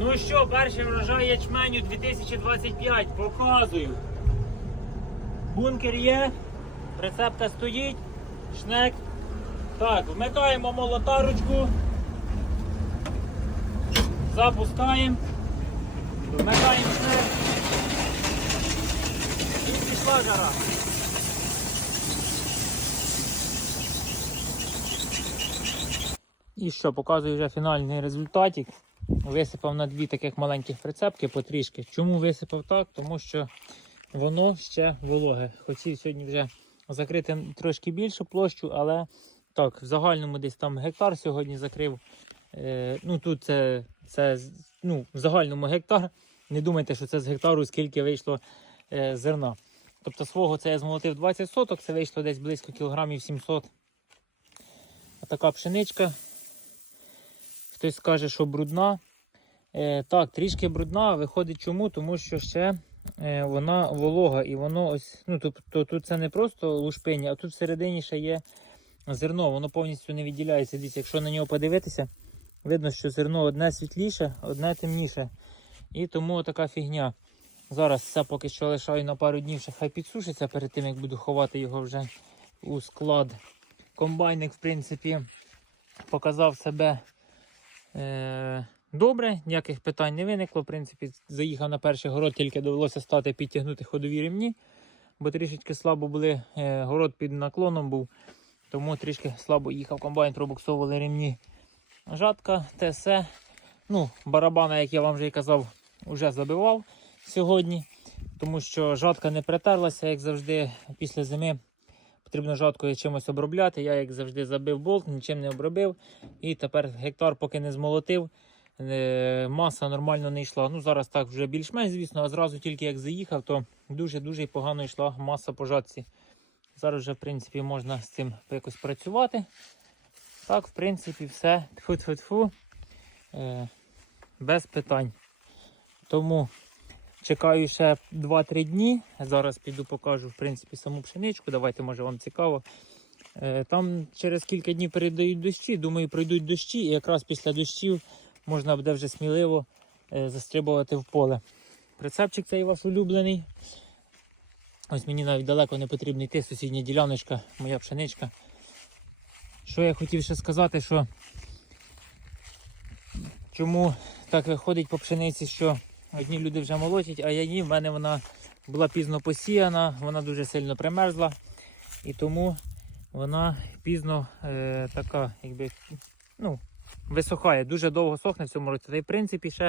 Ну що, перший врожай ячменю 2025. Показую. Бункер є, прицепка стоїть, шнек. Так, вмикаємо молотарочку. Запускаємо. Вмикаємо шнек. І пішла жара. І що, показую вже фінальний результатик. Висипав на дві таких маленьких прицепки потрішки. Чому висипав так? Тому що воно ще вологе. Хотів сьогодні вже закрити трошки більшу площу, але так, в загальному десь там гектар сьогодні закрив. Е, ну тут це, це ну, в загальному гектар. Не думайте, що це з гектару скільки вийшло е, зерна. Тобто свого це я змолотив 20 соток, це вийшло десь близько кілограмів 700. А така пшеничка. Хтось скаже, що брудна. Е, так, трішки брудна, виходить чому? Тому що ще е, вона волога і воно ось, ну тобто тут це не просто лушпиня, а тут всередині ще є зерно, воно повністю не відділяється. Дивіться, якщо на нього подивитися, видно, що зерно одне світліше, одне темніше. І тому така фігня. Зараз це поки що лишаю на пару днів, ще хай підсушиться перед тим, як буду ховати його вже у склад. Комбайник, в принципі, показав себе е, добре, ніяких питань не виникло. В принципі, заїхав на перший город, тільки довелося стати підтягнути ходові ремні, бо трішечки слабо були, е, город під наклоном був, тому трішки слабо їхав комбайн, пробуксовували ремні. Жатка, ТСЕ. Ну, барабана, як я вам вже і казав, вже забивав сьогодні, тому що жатка не притерлася, як завжди, після зими. Потрібно жаткою чимось обробляти. Я, як завжди, забив болт, нічим не обробив. І тепер гектар, поки не змолотив, маса нормально не йшла. Ну, зараз так вже більш-менш, звісно, а зразу тільки як заїхав, то дуже-дуже погано йшла маса по жатці. Зараз вже, в принципі, можна з цим якось працювати. Так, в принципі, все. Тфу-тфу-тфу. Е, без питань. Тому чекаю ще 2-3 дні. Зараз піду покажу в принципі, саму пшеничку. Давайте, може, вам цікаво. Е, Там через кілька днів передають дощі. Думаю, пройдуть дощі, і якраз після дощів можна буде вже сміливо е, застрибувати в поле. Прицепчик цей ваш улюблений. Ось мені навіть далеко не потрібно йти. Сусідня діляночка, моя пшеничка. Що я хотів ще сказати, що чому так виходить по пшениці, що одні люди вже молотять, а я ні, в мене вона була пізно посіяна, вона дуже сильно примерзла. І тому вона пізно е, така, якби, ну, висохає, дуже довго сохне в цьому році. Та й в принципі ще